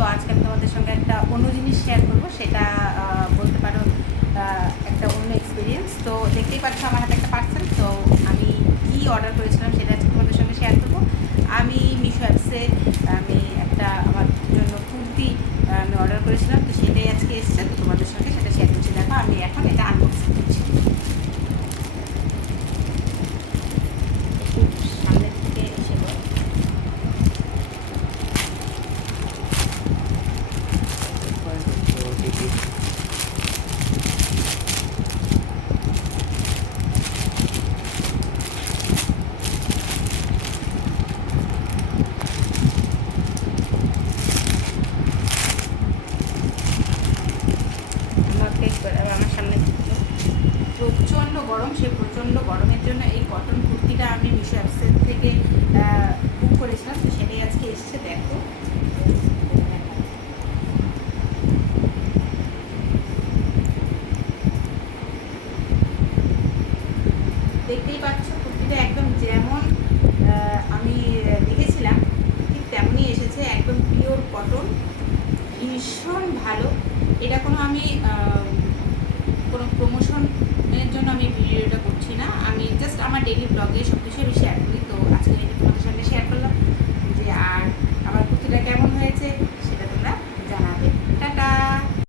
তো আজকে আমি তোমাদের সঙ্গে একটা অন্য জিনিস শেয়ার করবো, সেটা বলতে পারো একটা অন্য এক্সপিরিয়েন্স। তো দেখতেই পাচ্ছ আমার হাতে একটা পার্সেল, তো আমি কী অর্ডার করেছিলাম সেটা আজকে তোমাদের সঙ্গে শেয়ার করবো। আমি মিশো অ্যাপসে আমি একটা আমার জন্য কুর্তি আমি অর্ডার করেছিলাম, তো সেটাই আজকে এসেছে, তো তোমাদের সঙ্গে সেটা শেয়ার করছি। দেখো আমি এখন এটা আনবক্সিং করছি। একটু সামনের থেকে এসে আমার সামনে প্রচণ্ড গরম, সেই প্রচণ্ড গরমের জন্য এই কটন কুর্তিটা আমি মিশো অ্যাপসের থেকে বুক করেছিলাম, তো সেটাই আজকে এসছে। দেখো দেখতেই পাচ্ছ কুর্তিটা একদম যেমন আমি দেখেছিলাম ঠিক তেমনই এসেছে, একদম পিওর কটন, ভীষণ ভালো। এটা কোনো আমি কোনো প্রমোশনের জন্য আমি ভিডিওটা করছি না, আমি জাস্ট আমার ডেইলি ব্লগে